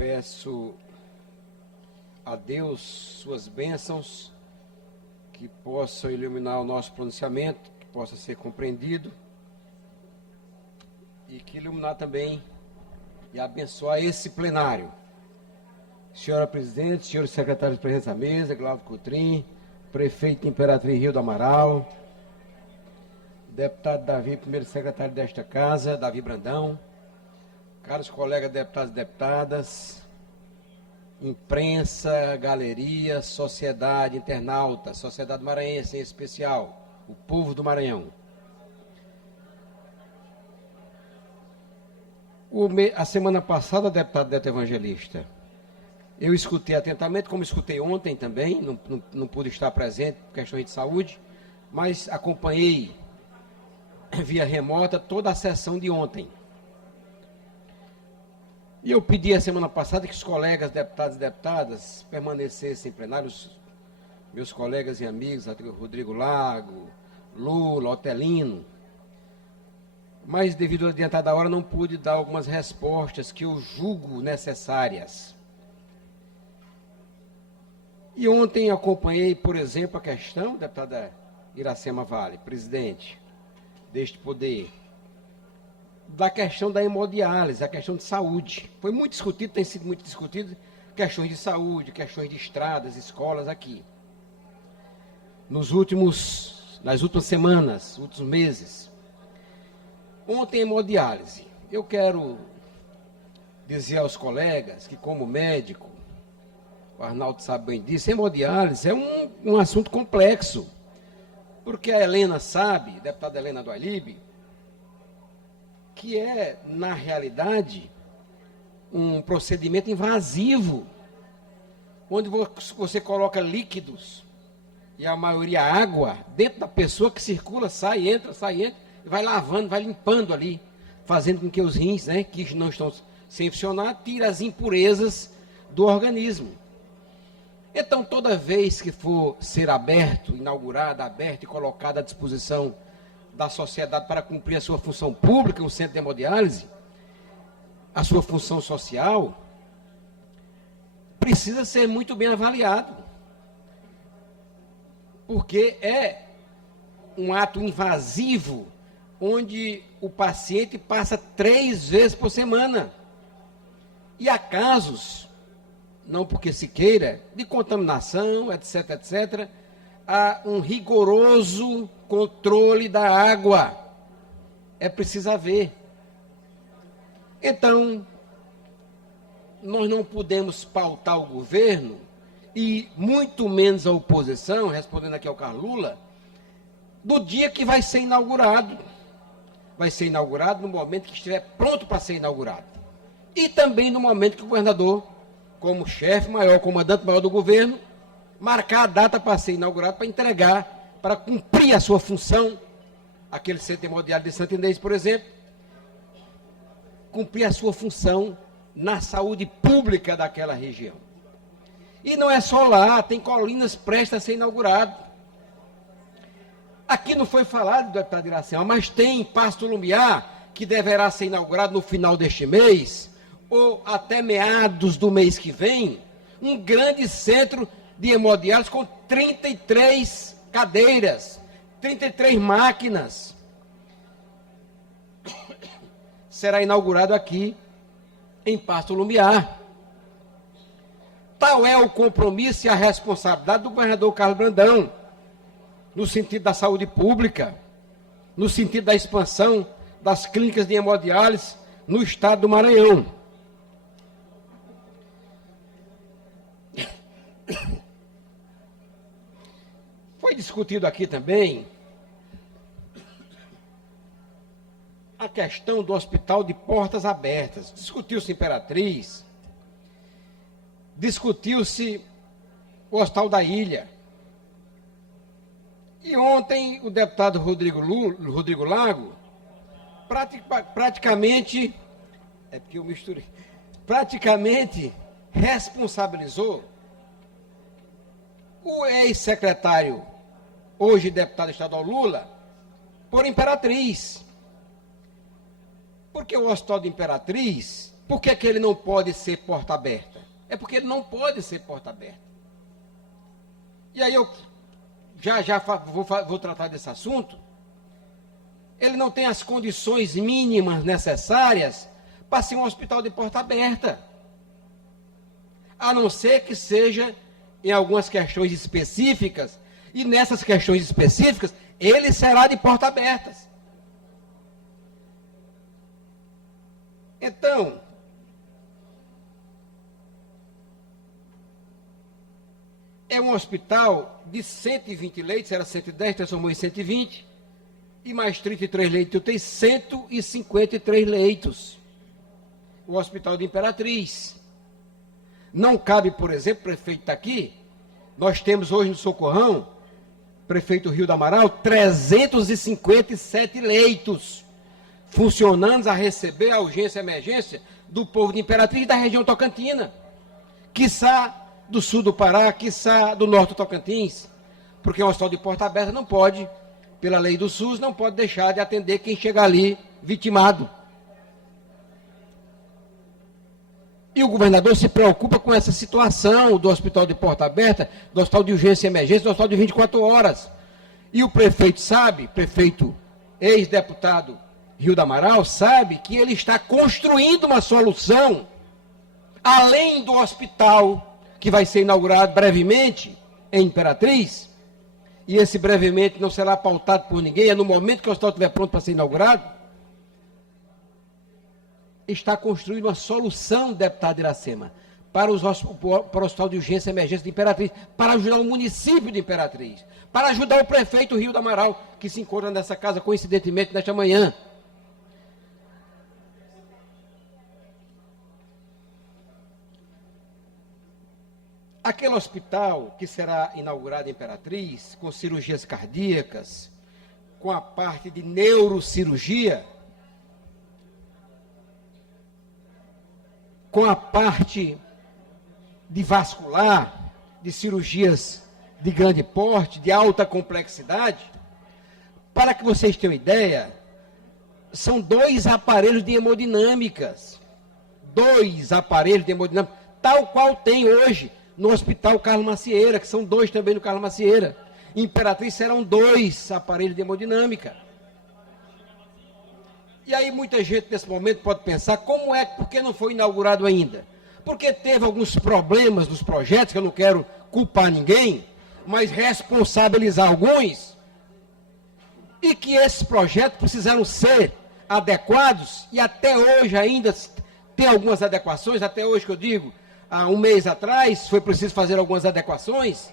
peço a Deus suas bênçãos, que possam iluminar o nosso pronunciamento, que possa ser compreendido e que iluminar também e abençoar esse plenário. Senhora Presidente, senhores secretários presentes à mesa, Glauco Coutrin, prefeito Imperatriz Rio do Amaral, deputado Davi, primeiro secretário desta casa, Davi Brandão, caros colegas deputados e deputadas, imprensa, galeria, sociedade, internauta, sociedade maranhense em especial, o povo do Maranhão. A semana passada, deputado Neto Evangelista, eu escutei atentamente, como escutei ontem também, não pude estar presente por questões de saúde, mas acompanhei via remota toda a sessão de ontem. E eu pedi a semana passada que os colegas deputados e deputadas permanecessem em plenário, meus colegas e amigos, Rodrigo Lago, Lula, Otelino, mas devido à adiantada hora não pude dar algumas respostas que eu julgo necessárias. E ontem acompanhei, por exemplo, a questão, deputada Iracema Vale, presidente deste poder, da questão da hemodiálise, a questão de saúde. Foi muito discutido, tem sido muito discutido, questões de saúde, questões de estradas, escolas aqui. Nas últimas semanas, últimos meses. Ontem, hemodiálise. Eu quero dizer aos colegas que, como médico, o Arnaldo sabe bem disso, hemodiálise é um assunto complexo. Porque a Helena sabe, a deputada Helena do Ailib, que é, na realidade, um procedimento invasivo, onde você coloca líquidos, e a maioria água, dentro da pessoa que circula, sai, entra, e vai lavando, vai limpando ali, fazendo com que os rins, que não estão sem funcionar, tire as impurezas do organismo. Então, toda vez que for ser aberto, inaugurado, aberto e colocado à disposição da sociedade para cumprir a sua função pública, um centro de hemodiálise, a sua função social, precisa ser muito bem avaliado. Porque é um ato invasivo, onde o paciente passa 3 vezes por semana. E há casos, não porque se queira, de contaminação, etc., etc., há um rigoroso controle da água. É preciso haver. Então, nós não podemos pautar o governo, e muito menos a oposição, respondendo aqui ao Carlos Lula, do dia que vai ser inaugurado. Vai ser inaugurado no momento que estiver pronto para ser inaugurado. E também no momento que o governador, como chefe maior, comandante maior do governo, marcar a data para ser inaugurado, para entregar, para cumprir a sua função, aquele centro hemodiálise de Santo Inês, por exemplo, cumprir a sua função na saúde pública daquela região. E não é só lá, tem Colinas prestes a ser inaugurado. Aqui não foi falado, deputado Iracema, mas tem Pasto Lumiar, que deverá ser inaugurado no final deste mês, ou até meados do mês que vem, um grande centro de hemodiálise com 33 cadeiras, 33 máquinas. Será inaugurado aqui em Pasto Lumiar. Tal é o compromisso e a responsabilidade do governador Carlos Brandão, no sentido da saúde pública, no sentido da expansão das clínicas de hemodiálise no estado do Maranhão. Foi discutido aqui também a questão do hospital de portas abertas. Discutiu-se Imperatriz, discutiu-se o Hospital da Ilha. E ontem o deputado Rodrigo Lago praticamente responsabilizou o ex-secretário, hoje deputado estadual Lula, por Imperatriz. Porque o Hospital de Imperatriz Por que ele não pode ser porta aberta? É porque ele não pode ser porta aberta. E aí eu já vou tratar desse assunto. Ele não tem as condições mínimas necessárias para ser um hospital de porta aberta. A não ser que seja em algumas questões específicas, e nessas questões específicas, ele será de porta aberta. Então, é um hospital de 120 leitos, era 110, transformou em 120, e mais 33 leitos, eu tenho 153 leitos. O Hospital de Imperatriz. Não cabe, por exemplo, o prefeito está aqui, nós temos hoje no Socorrão, prefeito Rio do Amaral, 357 leitos, funcionando a receber a urgência e emergência do povo de Imperatriz e da região tocantina, quiçá do sul do Pará, quiçá do norte do Tocantins, porque um hospital de porta aberta não pode, pela lei do SUS, não pode deixar de atender quem chega ali vitimado. E o governador se preocupa com essa situação do hospital de porta aberta, do hospital de urgência e emergência, do hospital de 24 horas. E o prefeito sabe, prefeito ex-deputado Rio do Amaral, sabe que ele está construindo uma solução, além do hospital, que vai ser inaugurado brevemente em Imperatriz, e esse brevemente não será pautado por ninguém, é no momento que o hospital estiver pronto para ser inaugurado, está construindo uma solução, deputado Iracema, para o Hospital de Urgência e Emergência de Imperatriz, para ajudar o município de Imperatriz, para ajudar o prefeito Rio do Amaral, que se encontra nessa casa, coincidentemente, nesta manhã. Aquele hospital que será inaugurado em Imperatriz, com cirurgias cardíacas, com a parte de neurocirurgia, com a parte de vascular, de cirurgias de grande porte, de alta complexidade, para que vocês tenham ideia, são 2 aparelhos de hemodinâmicas. 2 aparelhos de hemodinâmica, tal qual tem hoje no Hospital Carlos Macieira, que são 2 também no Carlos Macieira. Em Imperatriz serão 2 aparelhos de hemodinâmica. E aí muita gente nesse momento pode pensar, por que não foi inaugurado ainda? Porque teve alguns problemas nos projetos, que eu não quero culpar ninguém, mas responsabilizar alguns, e que esses projetos precisaram ser adequados, e até hoje ainda tem algumas adequações, até hoje que eu digo, há um mês atrás, foi preciso fazer algumas adequações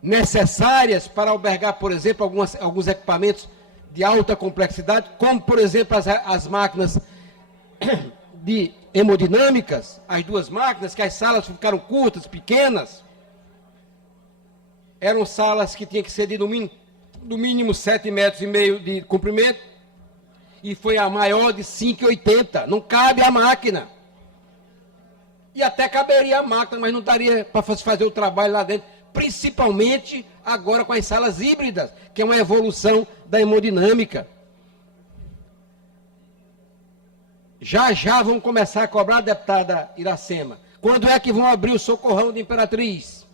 necessárias para albergar, por exemplo, alguns equipamentos de alta complexidade, como, por exemplo, as máquinas de hemodinâmicas, as 2 máquinas, que as salas ficaram curtas, pequenas. Eram salas que tinham que ser de no mínimo 7,5 metros de comprimento, e foi a maior de 5,80. Não cabe a máquina. E até caberia a máquina, mas não daria para fazer o trabalho lá dentro, principalmente agora com as salas híbridas, que é uma evolução da hemodinâmica. Já vão começar a cobrar, deputada Iracema. Quando é que vão abrir o Socorrão de Imperatriz?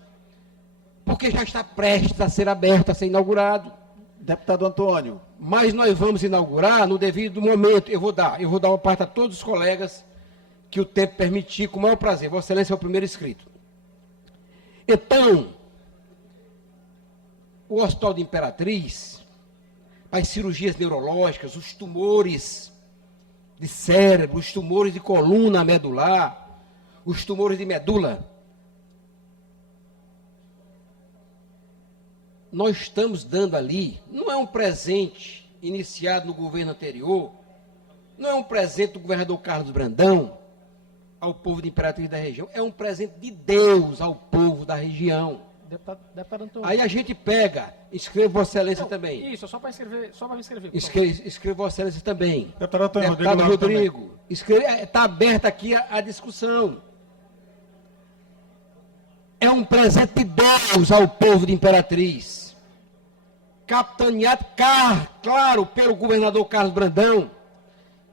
Porque já está prestes a ser aberto, a ser inaugurado. Deputado Antônio. Mas nós vamos inaugurar no devido momento. Eu vou dar uma parte a todos os colegas que o tempo permitir, com o maior prazer. Vossa Excelência é o primeiro inscrito. Então, o Hospital de Imperatriz, as cirurgias neurológicas, os tumores de cérebro, os tumores de coluna medular, os tumores de medula, nós estamos dando ali, não é um presente iniciado no governo anterior, não é um presente do governador Carlos Brandão ao povo de Imperatriz da região, é um presente de Deus ao povo da região. Deputado Antônio. Aí a gente pega, escreva Vossa Excelência também. Isso, só para me inscrever. Escreva Vossa Excelência também. Deputado Antônio, Deputado Rodrigo, está aberta aqui a discussão. É um presente de Deus ao povo de Imperatriz. Capitaneado, claro, pelo governador Carlos Brandão,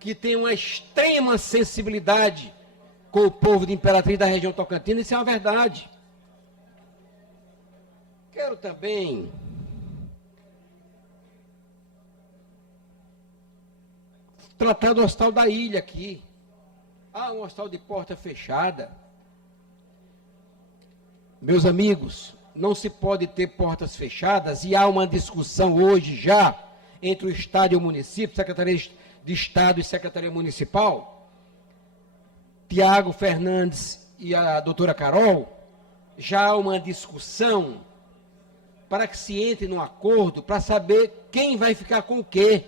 que tem uma extrema sensibilidade com o povo de Imperatriz da região Tocantina, isso é uma verdade. Quero também tratar do Hospital da Ilha aqui. Um hospital de porta fechada. Meus amigos, não se pode ter portas fechadas e há uma discussão hoje já entre o Estado e o município, Secretaria de Estado e Secretaria Municipal. Tiago Fernandes e a doutora Carol, já há uma discussão para que se entre num acordo para saber quem vai ficar com o quê.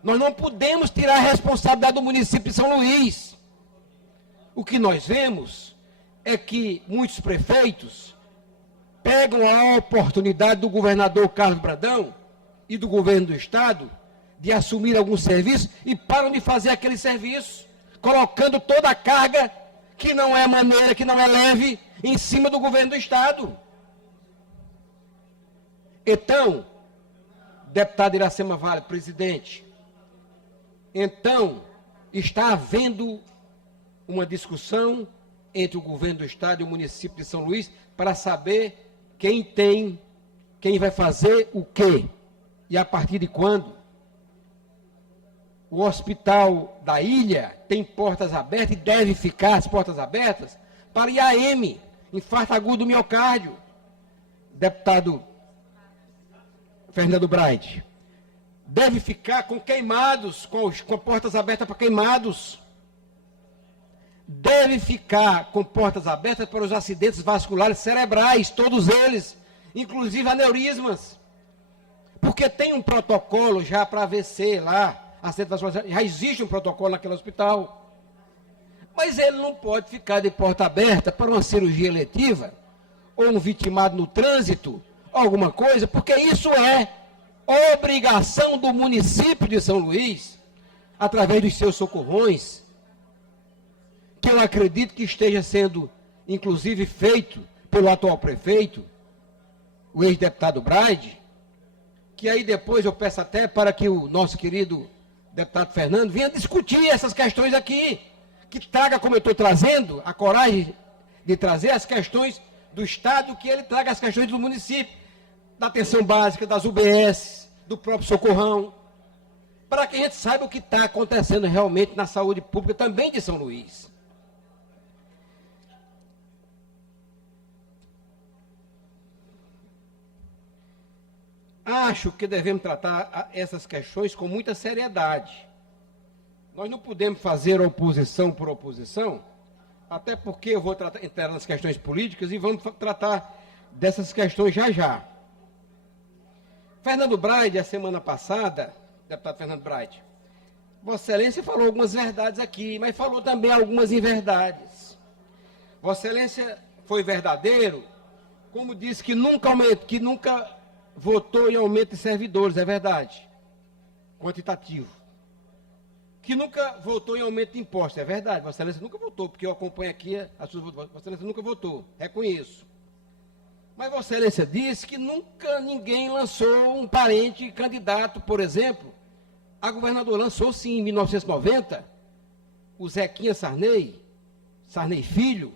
Nós não podemos tirar a responsabilidade do município de São Luís. O que nós vemos é que muitos prefeitos pegam a oportunidade do governador Carlos Brandão e do governo do estado de assumir algum serviço e param de fazer aquele serviço, colocando toda a carga que não é maneira, que não é leve, em cima do governo do estado. Então, deputado Iracema Vale, presidente, então está havendo uma discussão entre o governo do estado e o município de São Luís para saber quem vai fazer o quê e a partir de quando. O Hospital da Ilha tem portas abertas e deve ficar as portas abertas para IAM, infarto agudo do miocárdio. Deputado Fernando Braide, deve ficar com queimados, com portas abertas para queimados. Deve ficar com portas abertas para os acidentes vasculares cerebrais, todos eles, inclusive aneurismas. Porque tem um protocolo já para AVC lá, acidente vascular, já existe um protocolo naquele hospital. Mas ele não pode ficar de porta aberta para uma cirurgia eletiva, ou um vitimado no trânsito, alguma coisa, porque isso é obrigação do município de São Luís, através dos seus socorrões, que eu acredito que esteja sendo, inclusive, feito pelo atual prefeito, o ex-deputado Braide, que aí depois eu peço até para que o nosso querido deputado Fernando venha discutir essas questões aqui, que traga, como eu estou trazendo, a coragem de trazer as questões do Estado, que ele traga as questões do município, da atenção básica, das UBS, do próprio socorrão, para que a gente saiba o que está acontecendo realmente na saúde pública também de São Luís. Acho que devemos tratar essas questões com muita seriedade. Nós não podemos fazer oposição por oposição, até porque eu vou entrar nas questões políticas e vamos tratar dessas questões já já. Fernando Braide, a semana passada, deputado Fernando Braide, Vossa Excelência falou algumas verdades aqui, mas falou também algumas inverdades. Vossa Excelência foi verdadeiro, como disse que nunca votou em aumento de servidores, é verdade, quantitativo. Que nunca votou em aumento de impostos, é verdade, Vossa Excelência nunca votou, porque eu acompanho aqui as suas votações, Vossa Excelência nunca votou, reconheço. Mas Vossa Excelência disse que nunca ninguém lançou um parente candidato, por exemplo, a governador lançou sim, em 1990, o Zequinha Sarney Filho,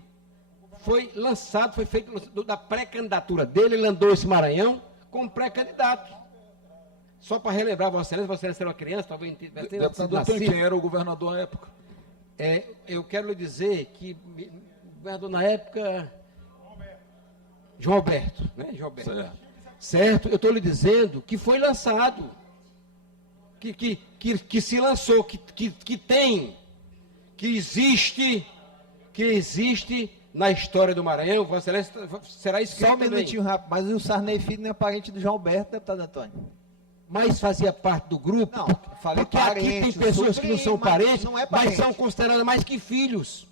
foi lançado, foi feito da pré-candidatura dele, ele andou esse Maranhão como pré-candidato. Só para relembrar, Vossa Excelência era uma criança, talvez tenha sido nascido. Quem era o governador na época? Eu quero lhe dizer que o governador na época, João Alberto, né? João Alberto. Certo? Eu estou lhe dizendo que foi lançado, que se lançou, que existe na história do Maranhão. Vossa Excelência será escrito Só um minutinho rápido, mas o Sarney Filho não é parente do João Alberto, deputado Antônio? Mas fazia parte do grupo, Não, falei porque parente, aqui tem pessoas que não são mas parentes, não é mas parente. são consideradas mais que filhos.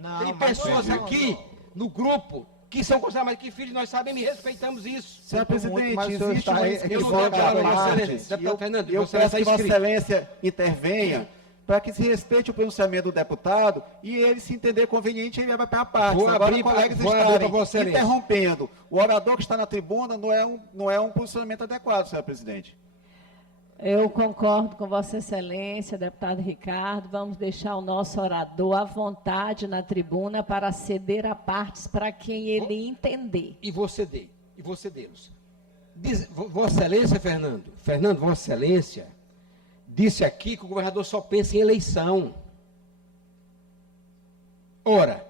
Não, Tem mas pessoas não, aqui não. no grupo que são consideradas mais que filhos, nós sabemos e respeitamos isso. Senhor presidente, mas o senhor existe está uma Eu não inscrição tenho palavra, da Vossa parte, Excelência. e Deputado Fernando, eu Vossa peço que Excelência Vossa está Excelência intervenha para que se respeite o pronunciamento do deputado e ele se entender conveniente, ele vai para a parte. Vou Agora, abrir colegas vou abrir estarem para Vossa Excelência. interrompendo. O orador que está na tribuna não é um posicionamento adequado, senhor presidente. Eu concordo com Vossa Excelência, deputado Ricardo. Vamos deixar o nosso orador à vontade na tribuna para ceder a partes para quem ele entender. E você dê-los. Vossa Excelência, Fernando, Vossa Excelência, disse aqui que o governador só pensa em eleição. Ora,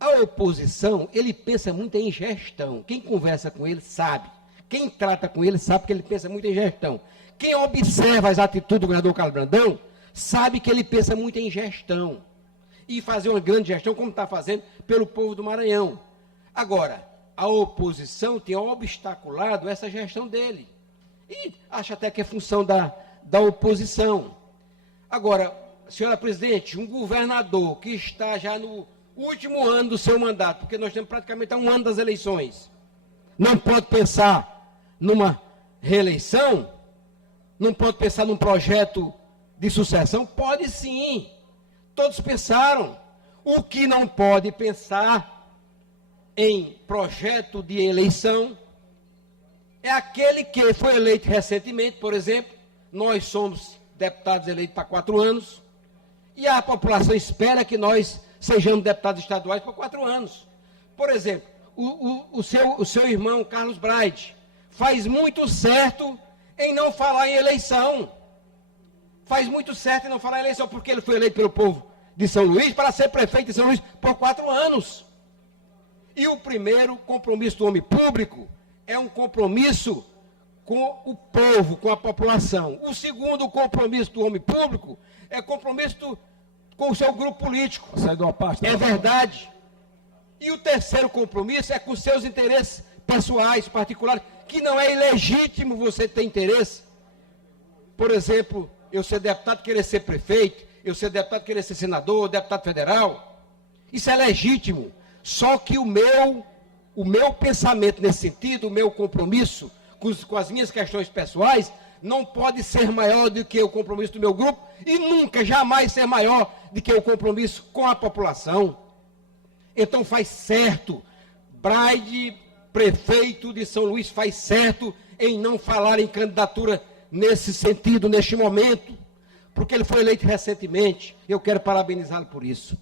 a oposição, ele pensa muito em gestão. Quem conversa com ele sabe. Quem trata com ele sabe que ele pensa muito em gestão. Quem observa as atitudes do governador Carlos Brandão sabe que ele pensa muito em gestão. E fazer uma grande gestão, como está fazendo pelo povo do Maranhão. Agora, a oposição tem obstaculado essa gestão dele. E acha até que é função da oposição. Agora, senhora presidente, um governador que está já no último ano do seu mandato, porque nós temos praticamente um ano das eleições, não pode pensar numa reeleição, não pode pensar num projeto de sucessão? Pode sim, todos pensaram. O que não pode pensar em projeto de eleição é aquele que foi eleito recentemente, por exemplo, nós somos deputados eleitos para 4 anos, e a população espera que nós sejamos deputados estaduais por 4 anos. Por exemplo, o seu irmão, Carlos Braide, faz muito certo em não falar em eleição. Faz muito certo em não falar em eleição, porque ele foi eleito pelo povo de São Luís para ser prefeito de São Luís por 4 anos. E o primeiro compromisso do homem público é um compromisso com o povo, com a população. O segundo compromisso do homem público é compromisso com o seu grupo político. Sai de uma parte. É verdade. E o terceiro compromisso é com seus interesses pessoais, particulares, que não é ilegítimo você ter interesse. Por exemplo, eu ser deputado querer ser prefeito, eu ser deputado querer ser senador, deputado federal. Isso é legítimo. Só que o meu pensamento nesse sentido, o meu compromisso com as minhas questões pessoais, não pode ser maior do que o compromisso do meu grupo e nunca, jamais ser maior do que o compromisso com a população. Então faz certo, Braide, prefeito de São Luís, faz certo em não falar em candidatura nesse sentido, neste momento, porque ele foi eleito recentemente. Eu quero parabenizá-lo por isso.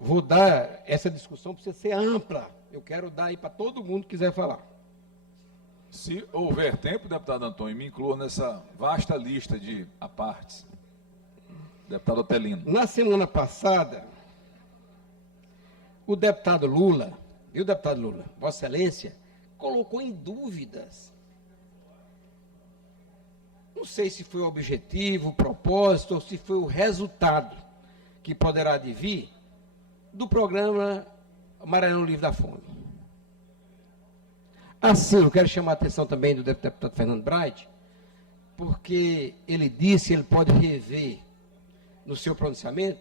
Vou dar essa discussão para ser ampla. Eu quero dar aí para todo mundo que quiser falar. Se houver tempo, deputado Antônio, me inclua nessa vasta lista de apartes. Deputado Otelino. Na semana passada, o deputado Lula, viu, deputado Lula, Vossa Excelência, colocou em dúvidas. Não sei se foi o objetivo, o propósito, ou se foi o resultado que poderá advir do programa Maranhão Livre da Fome. Assim, eu quero chamar a atenção também do deputado Fernando Braide, porque ele disse, ele pode rever no seu pronunciamento,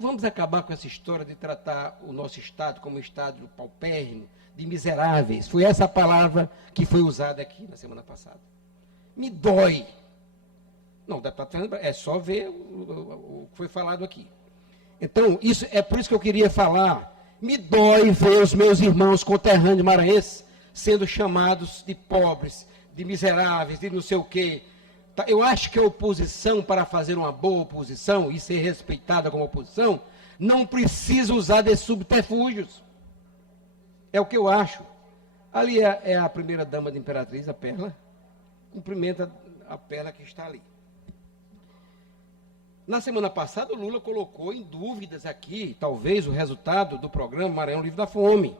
vamos acabar com essa história de tratar o nosso Estado como um Estado paupérrimo, de miseráveis. Foi essa a palavra que foi usada aqui na semana passada. Me dói. Não, deputado Fernando Braide, é só ver o que foi falado aqui. Então, é por isso que eu queria falar. Me dói ver os meus irmãos conterrâneos maranhenses sendo chamados de pobres, de miseráveis, de não sei o quê. Eu acho que a oposição, para fazer uma boa oposição e ser respeitada como oposição, não precisa usar desses subterfúgios. É o que eu acho. Ali é a primeira-dama da Imperatriz, a Perla. Cumprimenta a Perla que está ali. Na semana passada, o Lula colocou em dúvidas aqui, talvez, o resultado do programa Maranhão Livre da Fome.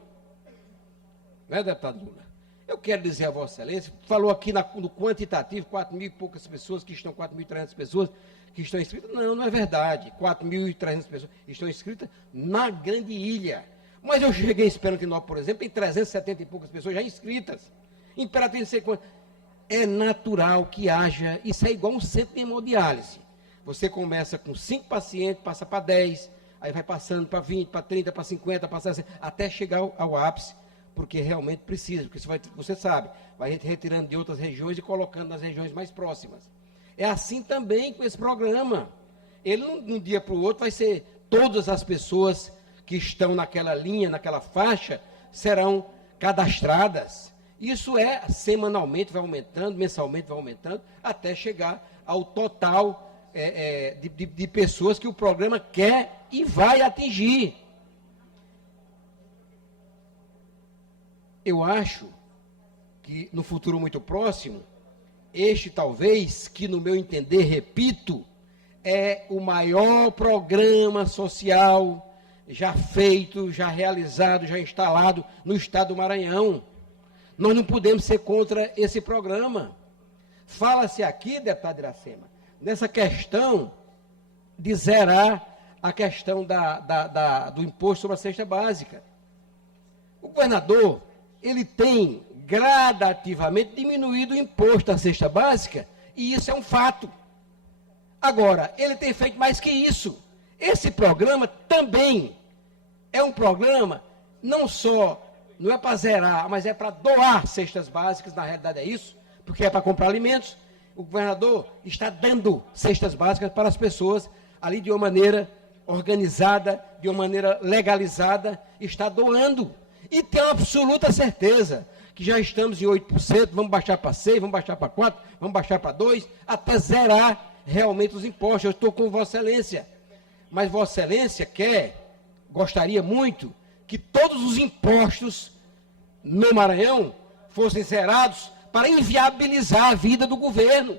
Não é, deputado Lula? Eu quero dizer a Vossa Excelência, falou aqui no quantitativo, 4 mil e poucas pessoas que estão, 4.300 pessoas que estão inscritas. Não, não é verdade. 4.300 pessoas estão inscritas na Grande Ilha. Mas eu cheguei em Esperantinópolis, por exemplo, tem 370 e poucas pessoas já inscritas. Imperatriz, não sei quanto. É natural que haja, isso é igual um centro de hemodiálise. Você começa com 5 pacientes, passa para 10, aí vai passando para 20, para 30, para 50, até chegar ao ápice, porque realmente precisa, porque você sabe, vai retirando de outras regiões e colocando nas regiões mais próximas. É assim também com esse programa. Ele, de um dia para o outro, vai ser, todas as pessoas que estão naquela linha, naquela faixa, serão cadastradas. Isso é semanalmente, vai aumentando, mensalmente vai aumentando, até chegar ao total de pessoas que o programa quer e vai atingir. Eu acho que no futuro muito próximo, este talvez, que no meu entender, repito, é o maior programa social já feito, já realizado, já instalado no estado do Maranhão. Nós não podemos ser contra esse programa. Fala-se aqui, deputado Iracema, nessa questão de zerar a questão do imposto sobre a cesta básica. O governador, ele tem gradativamente diminuído o imposto à cesta básica, e isso é um fato. Agora, ele tem feito mais que isso. Esse programa também é um programa, não é para zerar, mas é para doar cestas básicas, na realidade é isso, porque é para comprar alimentos. O governador está dando cestas básicas para as pessoas ali de uma maneira organizada, de uma maneira legalizada, está doando. E tenho absoluta certeza que já estamos em 8%, vamos baixar para 6%, vamos baixar para 4%, vamos baixar para 2%, até zerar realmente os impostos. Eu estou com Vossa Excelência. Mas Vossa Excelência gostaria muito que todos os impostos no Maranhão fossem zerados para inviabilizar a vida do governo.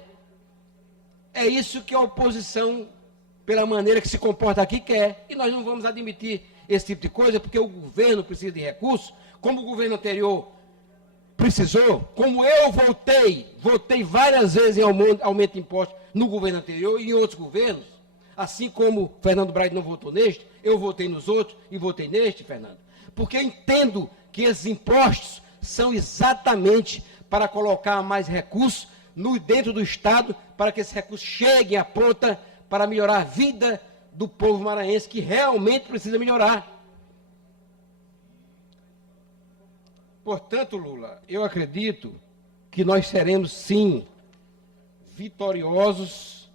É isso que a oposição, pela maneira que se comporta aqui, quer. E nós não vamos admitir esse tipo de coisa, porque o governo precisa de recursos, como o governo anterior precisou, como eu votei várias vezes em aumento de impostos no governo anterior e em outros governos, assim como Fernando Braga não votou neste, eu votei nos outros e votei neste, Fernando, porque eu entendo que esses impostos são exatamente para colocar mais recursos dentro do Estado, para que esses recursos cheguem à ponta para melhorar a vida do povo maranhense, que realmente precisa melhorar. Portanto, Lula, eu acredito que nós seremos, sim, vitoriosos,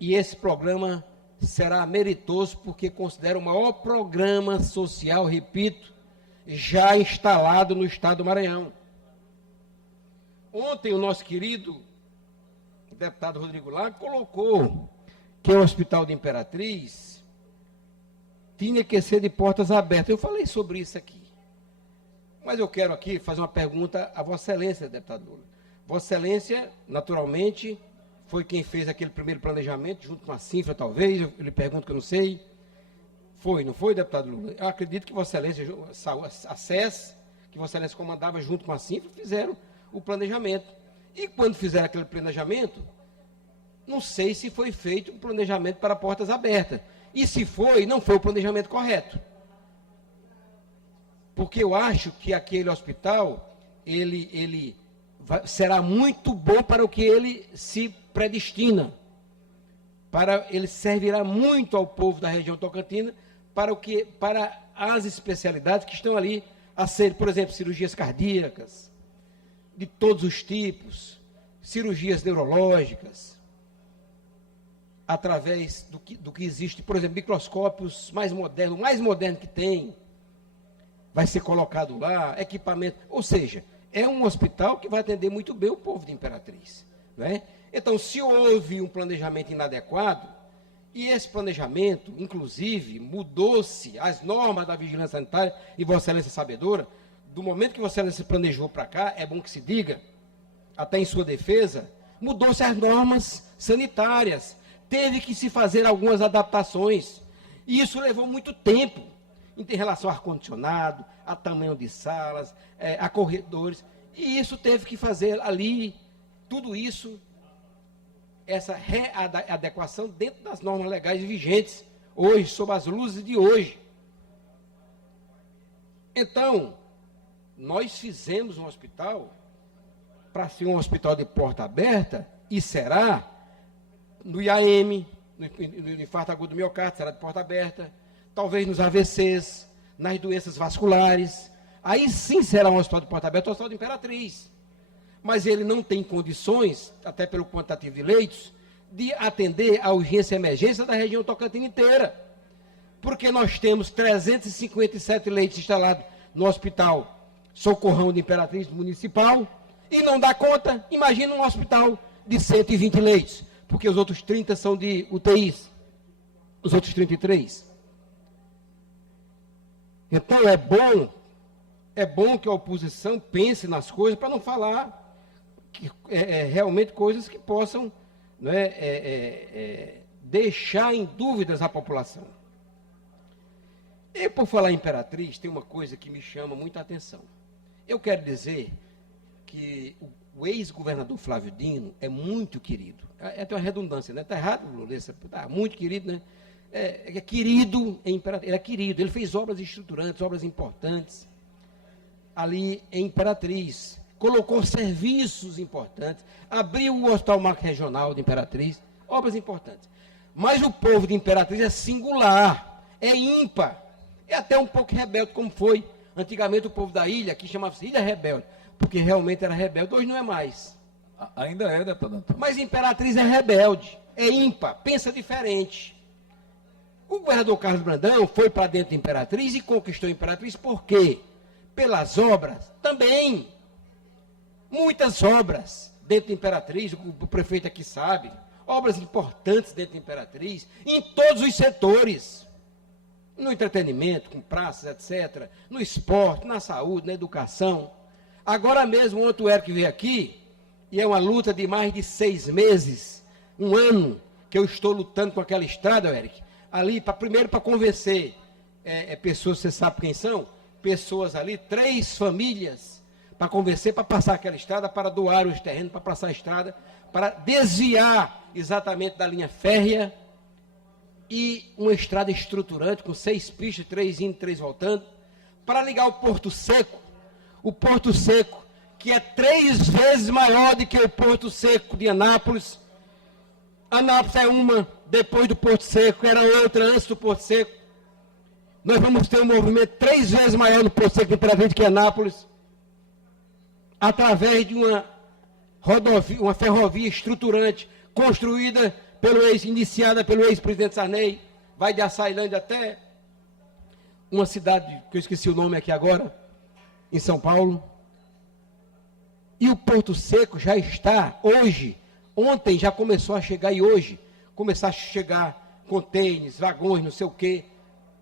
e esse programa será meritoso, porque considero o maior programa social, repito, já instalado no estado do Maranhão. Ontem o nosso querido deputado Rodrigo Lago colocou que o Hospital de Imperatriz tinha que ser de portas abertas. Eu falei sobre isso aqui. Mas eu quero aqui fazer uma pergunta a Vossa Excelência, deputado Lula. Vossa Excelência, naturalmente, foi quem fez aquele primeiro planejamento, junto com a Cinfra, talvez, eu lhe pergunto que eu não sei. Foi, não foi, deputado Lula? Eu acredito que Vossa Excelência, a SES, que Vossa Excelência comandava junto com a Cinfra, fizeram o planejamento. E quando fizeram aquele planejamento, não sei se foi feito um planejamento para portas abertas. E se foi, não foi o planejamento correto. Porque eu acho que aquele hospital, será muito bom para o que ele se predestina. Ele servirá muito ao povo da região tocantina para as especialidades que estão ali a ser, por exemplo, cirurgias cardíacas, de todos os tipos, cirurgias neurológicas, através do que existe, por exemplo, microscópios mais modernos, o mais moderno que tem, vai ser colocado lá, equipamento, ou seja, é um hospital que vai atender muito bem o povo de Imperatriz, não é? Então, se houve um planejamento inadequado, e esse planejamento, inclusive, mudou-se as normas da vigilância sanitária, e Vossa Excelência sabedora, do momento que Vossa Excelência planejou para cá, é bom que se diga, até em sua defesa, mudou-se as normas sanitárias, teve que se fazer algumas adaptações, e isso levou muito tempo, em relação ao ar-condicionado, a tamanho de salas, a corredores, e isso teve que fazer ali, tudo isso, essa readequação dentro das normas legais vigentes, hoje, sob as luzes de hoje. Então, nós fizemos um hospital, para ser um hospital de porta aberta, e será, no IAM, no infarto agudo do miocárdio, será de porta aberta, talvez nos AVCs, nas doenças vasculares, aí sim será um hospital de porta aberta, o hospital de Imperatriz. Mas ele não tem condições, até pelo quantitativo de leitos, de atender a urgência e emergência da região tocantina inteira. Porque nós temos 357 leitos instalados no hospital socorrão de Imperatriz Municipal, e não dá conta, imagina um hospital de 120 leitos, porque os outros 30 são de UTIs, os outros 33. Então é bom que a oposição pense nas coisas para não falar que, realmente coisas que possam, né, deixar em dúvidas a população. E por falar em Imperatriz, tem uma coisa que me chama muita atenção. Eu quero dizer que o ex-governador Flávio Dino é muito querido. É até uma redundância, né? Está errado, Lula? Tá muito querido, né? É querido em Imperatriz. Ele é querido, ele fez obras estruturantes, obras importantes ali em Imperatriz. Colocou serviços importantes, abriu o Hospital Macro Regional de Imperatriz, obras importantes. Mas o povo de Imperatriz é singular, é ímpar, é até um pouco rebelde, como foi antigamente o povo da ilha, que chamava-se Ilha Rebelde, porque realmente era rebelde, hoje não é mais. Ainda é, deputado Antônio. Mas Imperatriz é rebelde, é ímpar, pensa diferente. O governador Carlos Brandão foi para dentro de Imperatriz e conquistou Imperatriz por quê? Pelas obras também. Muitas obras dentro de Imperatriz, o prefeito aqui sabe, obras importantes dentro de Imperatriz, em todos os setores. No entretenimento, com praças, etc., no esporte, na saúde, na educação. Agora mesmo, ontem o Eric veio aqui, e é uma luta de mais de 6 meses, um ano, que eu estou lutando com aquela estrada, Eric, ali, primeiro para convencer pessoas, você sabe quem são? Pessoas ali, 3 famílias, para convencer, para passar aquela estrada, para doar os terrenos, para passar a estrada, para desviar exatamente da linha férrea, e uma estrada estruturante, com 6 pistas, 3 indo, 3 voltando, para ligar o Porto Seco, que é 3 vezes maior do que o Porto Seco de Anápolis. Anápolis é uma, depois do Porto Seco, era outra antes do Porto Seco. Nós vamos ter um movimento 3 vezes maior no Porto Seco de Imperatriz do que Anápolis, através de uma rodovia, uma ferrovia estruturante, construída iniciada pelo ex-presidente Sarney, vai de Açailândia até uma cidade, que eu esqueci o nome aqui agora, em São Paulo. E o Porto Seco já está, hoje, ontem já começou a chegar, e hoje, começar a chegar contêineres, vagões, não sei o quê,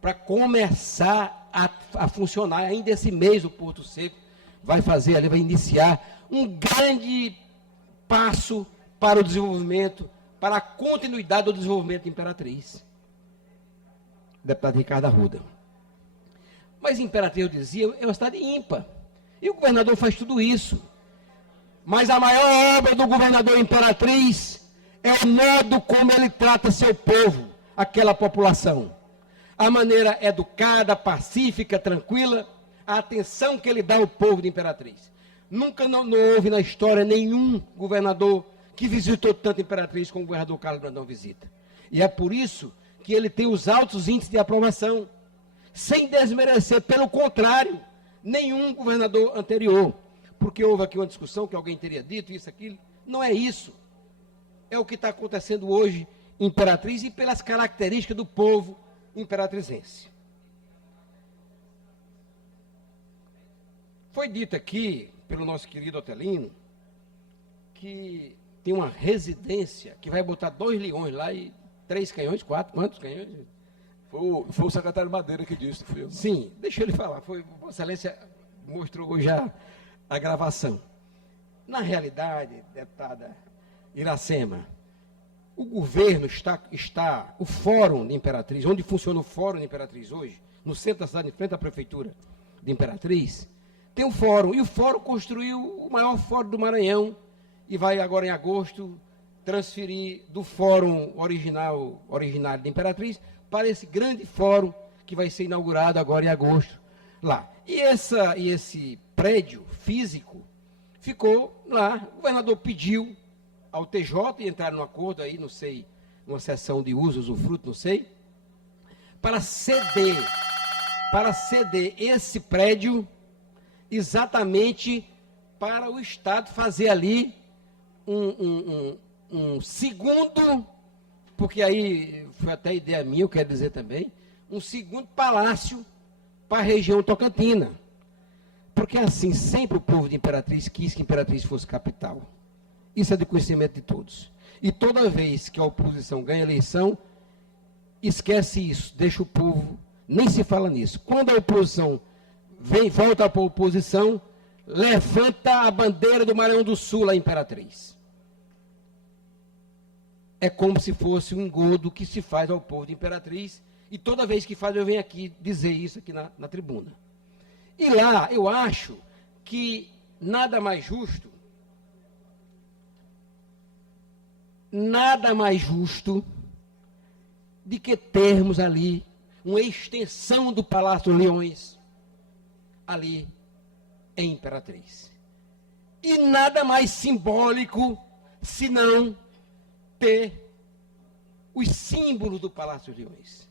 para começar a funcionar. Ainda esse mês o Porto Seco vai fazer ali, vai iniciar um grande passo para o desenvolvimento, para a continuidade do desenvolvimento de Imperatriz. Deputado Ricardo Arruda. Mas Imperatriz, eu dizia, é uma cidade ímpar. E o governador faz tudo isso. Mas a maior obra do governador Imperatriz é o modo como ele trata seu povo, aquela população. A maneira educada, pacífica, tranquila, a atenção que ele dá ao povo de Imperatriz. Nunca não houve na história nenhum governador que visitou tanto Imperatriz como o governador Carlos Brandão visita. E é por isso que ele tem os altos índices de aprovação, sem desmerecer, pelo contrário, nenhum governador anterior. Porque houve aqui uma discussão que alguém teria dito isso, aquilo. Não é isso. É o que está acontecendo hoje em Imperatriz e pelas características do povo imperatrizense. Foi dito aqui, pelo nosso querido Otelino, que tem uma residência que vai botar 2 leões lá e 3 canhões, 4, quantos canhões? Foi o secretário Madeira que disse, foi eu. Sim, deixa ele falar. Vossa Excelência mostrou hoje a gravação. Na realidade, deputada Iracema, o governo o Fórum de Imperatriz, onde funciona o Fórum de Imperatriz hoje, no centro da cidade, em frente à Prefeitura de Imperatriz, tem um fórum, e o fórum construiu o maior fórum do Maranhão, e vai agora em agosto transferir do fórum originário de Imperatriz para esse grande fórum que vai ser inaugurado agora em agosto lá. E esse prédio físico ficou lá, o governador pediu ao TJ, e entraram num acordo aí, não sei, uma sessão de uso, usufruto, não sei, para ceder esse prédio exatamente para o Estado fazer ali um segundo, porque aí foi até ideia minha, eu quero dizer também, um segundo palácio para a região tocantina. Porque assim, sempre o povo de Imperatriz quis que Imperatriz fosse capital. Isso é de conhecimento de todos. E toda vez que a oposição ganha eleição, esquece isso, deixa o povo, nem se fala nisso. Quando a oposição volta para a oposição, levanta a bandeira do Maranhão do Sul, a Imperatriz. É como se fosse um engodo que se faz ao povo de Imperatriz, e toda vez que faz eu venho aqui dizer isso aqui na tribuna. E lá eu acho que nada mais justo de que termos ali uma extensão do Palácio Leões ali em Imperatriz. E nada mais simbólico senão ter os símbolos do Palácio Leões.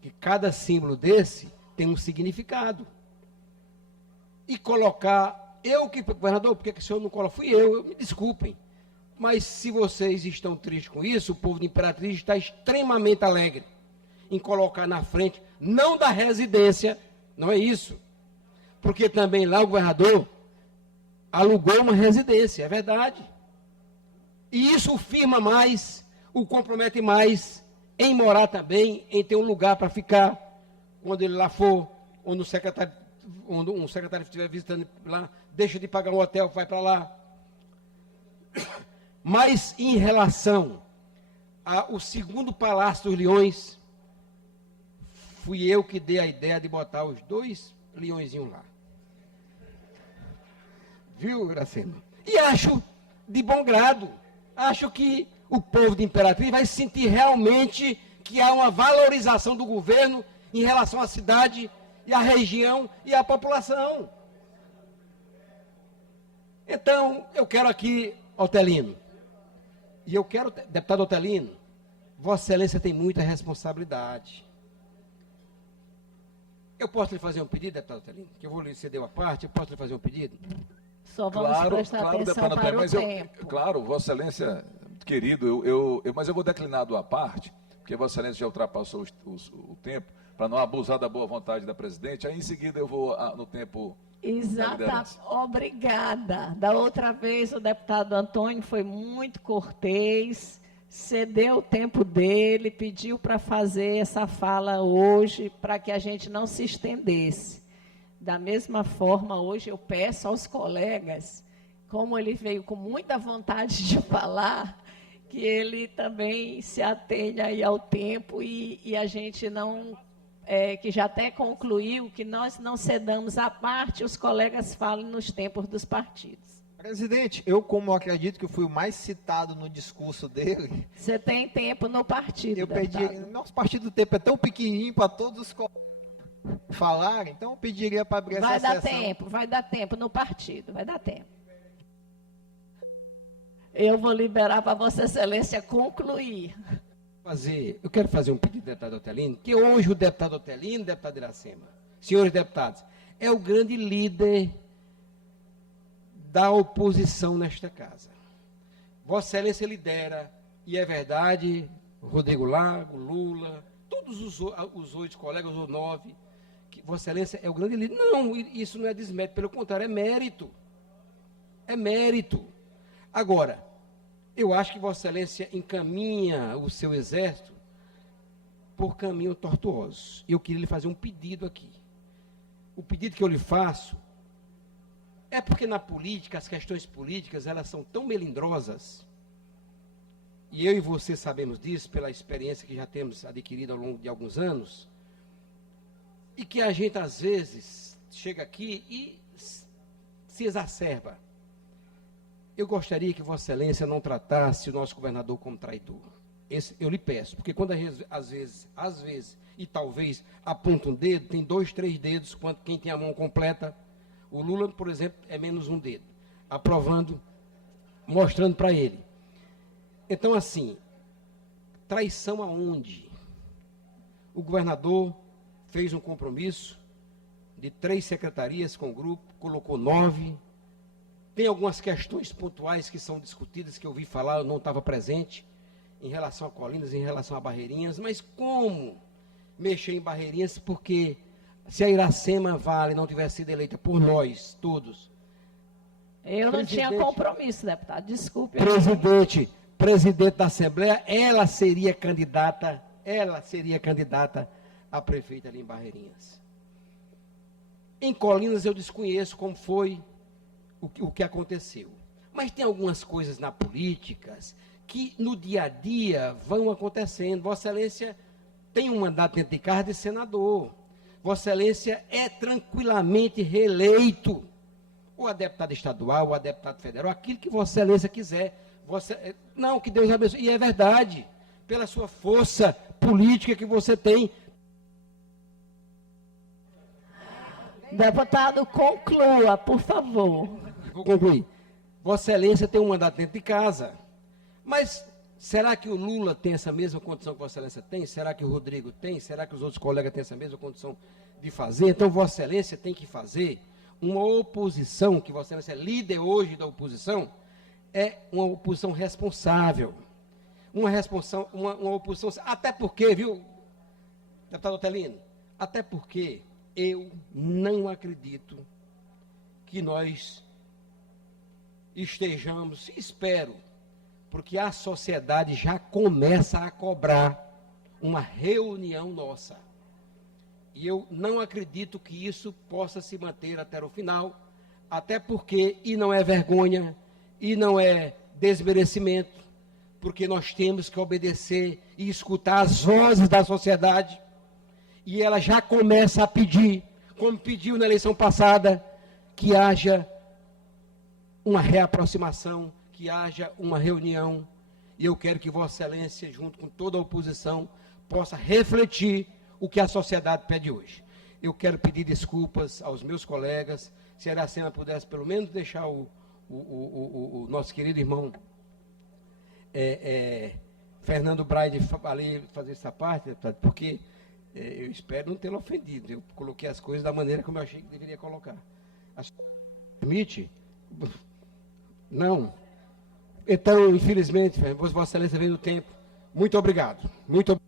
Que cada símbolo desse tem um significado. E colocar, governador, por que o senhor não coloca? Fui eu, me desculpem. Mas se vocês estão tristes com isso, o povo de Imperatriz está extremamente alegre em colocar na frente, não da residência, não é isso. Porque também lá o governador alugou uma residência, é verdade. E isso o firma mais, o compromete mais em morar também, em ter um lugar para ficar, quando ele lá for, onde um secretário estiver visitando lá, deixa de pagar um hotel, vai para lá. Mas em relação ao segundo Palácio dos Leões, fui eu que dei a ideia de botar os 2 leõezinhos lá. Viu, Gracema? E acho de bom grado, acho que o povo de Imperatriz vai sentir realmente que há uma valorização do governo em relação à cidade e à região e à população. Então, eu quero aqui, Otelino, e eu quero, deputado Otelino, Vossa Excelência tem muita responsabilidade. Eu posso lhe fazer um pedido, deputado Otelino? Que eu vou lhe ceder uma parte, eu posso lhe fazer um pedido? Só vamos prestar atenção deputado para Antônio, o tempo. Claro, Vossa Excelência, querido, mas eu vou declinar a parte, porque Vossa Excelência já ultrapassou o tempo, para não abusar da boa vontade da presidente. Aí, em seguida, eu vou no tempo da liderança. Obrigada. Da outra vez, o deputado Antônio foi muito cortês, cedeu o tempo dele, pediu para fazer essa fala hoje, para que a gente não se estendesse. Da mesma forma, hoje eu peço aos colegas, como ele veio com muita vontade de falar, que ele também se atenha aí ao tempo e a gente não... que já até concluiu que nós não cedamos a parte, os colegas falam nos tempos dos partidos. Presidente, eu como acredito que eu fui o mais citado no discurso dele, Você tem tempo no partido, eu pedi, deputado. nosso partido do tempo é tão pequenininho para todos os colegas falarem, então eu pediria para abrir Vai essa dar sessão. tempo, vai dar tempo no partido, vai dar tempo. Eu vou liberar para Vossa Excelência concluir. Eu quero fazer um pedido, deputado Otelino, que hoje o deputado Otelino, deputado Iracema, senhores deputados, é o grande líder da oposição nesta casa. Vossa Excelência lidera, e é verdade, Rodrigo Lago, Lula, todos os 8 colegas, ou 9, que Vossa Excelência é o grande líder. Não, isso não é desmérito, pelo contrário, é mérito. É mérito. Agora, eu acho que Vossa Excelência encaminha o seu exército por caminho tortuoso. Eu queria lhe fazer um pedido aqui. O pedido que eu lhe faço é porque na política, as questões políticas, elas são tão melindrosas, e eu e você sabemos disso pela experiência que já temos adquirido ao longo de alguns anos, e que a gente, às vezes, chega aqui e se exacerba. Eu gostaria que Vossa Excelência não tratasse o nosso governador como traidor. Eu lhe peço, porque quando às vezes, e talvez aponta um dedo, tem 2, 3 dedos, quando quem tem a mão completa. O Lula, por exemplo, é menos um dedo, aprovando, mostrando para ele. Então, assim, traição aonde? O governador fez um compromisso de 3 secretarias com o grupo, colocou 9. Tem algumas questões pontuais que são discutidas, que eu ouvi falar, eu não estava presente, em relação a Colinas, em relação a Barreirinhas, mas como mexer em Barreirinhas? Porque se a Iracema Vale não tivesse sido eleita por nós, todos, Eu não tinha compromisso, deputado. Desculpe. presidente da Assembleia, ela seria candidata a prefeita ali em Barreirinhas. Em Colinas eu desconheço como foi o que aconteceu. Mas tem algumas coisas na política que no dia a dia vão acontecendo. Vossa Excelência tem um mandato dentro de casa de senador. Vossa Excelência é tranquilamente reeleito. Ou a deputada estadual, ou a deputada federal, aquilo que Vossa Excelência quiser. Não, que Deus abençoe. E é verdade, pela sua força política que você tem. Deputado, conclua, por favor. Vou concluir. Vossa Excelência tem um mandato dentro de casa. Mas será que o Lula tem essa mesma condição que Vossa Excelência tem? Será que o Rodrigo tem? Será que os outros colegas têm essa mesma condição de fazer? Então, Vossa Excelência tem que fazer uma oposição, que Vossa Excelência é líder hoje da oposição, é uma oposição responsável. Uma oposição, até porque, viu, deputado Otelino, até porque eu não acredito que nós estejamos, espero, porque a sociedade já começa a cobrar uma reunião nossa. E eu não acredito que isso possa se manter até o final, até porque, e não é vergonha, e não é desmerecimento, porque nós temos que obedecer e escutar as vozes da sociedade, e ela já começa a pedir, como pediu na eleição passada, que haja uma reaproximação, que haja uma reunião, e eu quero que Vossa Excelência, junto com toda a oposição, possa refletir o que a sociedade pede hoje. Eu quero pedir desculpas aos meus colegas, se a Iracema pudesse pelo menos deixar o nosso querido irmão Fernando Braide ali fazer essa parte, porque eu espero não tê-lo ofendido. Eu coloquei as coisas da maneira como eu achei que deveria colocar. Permite? Não. Então, infelizmente, Vossa Excelência vem do tempo. Muito obrigado. Muito obrigado.